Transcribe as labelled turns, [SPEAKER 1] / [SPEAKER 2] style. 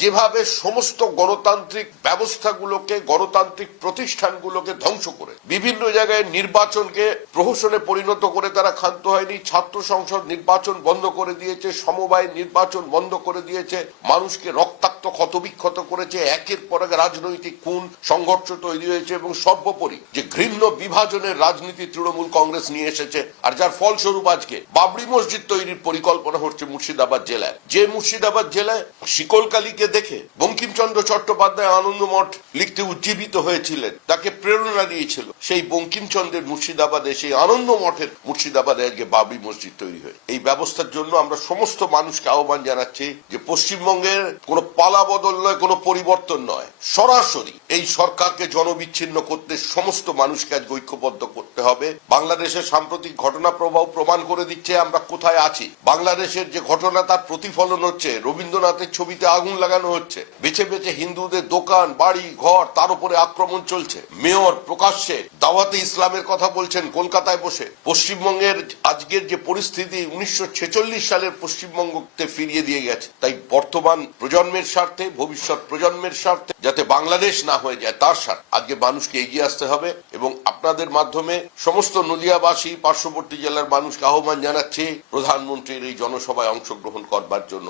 [SPEAKER 1] যেভাবে সমস্ত গণতান্ত্রিক ব্যবস্থাগুলোকে, গণতান্ত্রিক প্রতিষ্ঠানগুলোকে ধ্বংস করে, বিভিন্ন জায়গায় নির্বাচনকে প্রহসনে পরিণত করে তারা ক্ষান্ত হয়নি, ছাত্র সংসদ নির্বাচন বন্ধ করে দিয়েছে, সমবায় নির্বাচন বন্ধ করে দিয়েছে, মানুষকে রক্তাক্ত, ক্ষতবিক্ষত করেছে, একের পর এক রাজনৈতিক খুন, সংঘর্ষ তৈরি হয়েছে এবং সর্বোপরি যে ঘৃণ্য বিভাজনের রাজনীতি তৃণমূল কংগ্রেস নিয়ে এসেছে আর যার ফলস্বরূপ আজকে বাবরি মসজিদ তৈরির পরিকল্পনা হচ্ছে মুর্শিদাবাদ জেলায়। যে মুর্শিদাবাদ জেলায় শিকলকালীকে দেখে বঙ্কিমচন্দ্র চট্টোপাধ্যায় আনন্দমঠ লিখতে উজ্জীবিত হয়েছিলেন। তাকে প্রেরণা দিয়েছিল। সেই বঙ্কিমচন্দ্রের মুর্শিদাবাদে, সেই আনন্দ মঠের মুর্শিদাবাদে আজকে বাবরি মসজিদ তৈরি হয়ে এই ব্যবস্থার জন্য আমরা সমস্ত মানুষকে আহ্বান জানাচ্ছি যে পশ্চিমবঙ্গের কোনো পালা বদল নয়, কোনো পরিবর্তন নয়। সরাসরি এই সরকারকে জনবিচ্ছিন্ন করতে সমস্ত মানুষকে আজ ঐক্যবদ্ধ করতে হবে। বাংলাদেশের সাম্প্রতিক ঘটনা প্রবাহ প্রমাণ করে দিচ্ছে আমরা কোথায় আছি। বাংলাদেশের যে ঘটনা, তার প্রতিফলন হচ্ছে। রবীন্দ্রনাথের ছবিতে আগুন লাগানো হচ্ছে। বেছে বেছে হিন্দুদের দোকান, বাড়ি, ঘর, তার উপরে আক্রমণ চলছে। মেয়র প্রকাশ্যে দাওয়াতে ইসলামের কথা বলছেন কলকাতায় বসে। পশ্চিমবঙ্গের আজকের যে পরিস্থিতি উনিশশো ছেচল্লিশ সালের পশ্চিমবঙ্গকে ফিরিয়ে দিয়ে গেছে। তাই বর্তমান প্রজন্মের স্বার্থে, ভবিষ্যৎ প্রজন্মের স্বার্থে যাতে বাংলাদেশ না হয়ে যায়, তার স্বার্থে আজকে মানুষকে এগিয়ে আসতে হবে এবং আপনাদের মাধ্যমে সমস্ত নদিয়াবাসী, পার্শ্ববর্তী জেলার মানুষকে আহ্বান জানাচ্ছি প্রধানমন্ত্রীর এই জনসভায় অংশগ্রহণ করবার জন্য।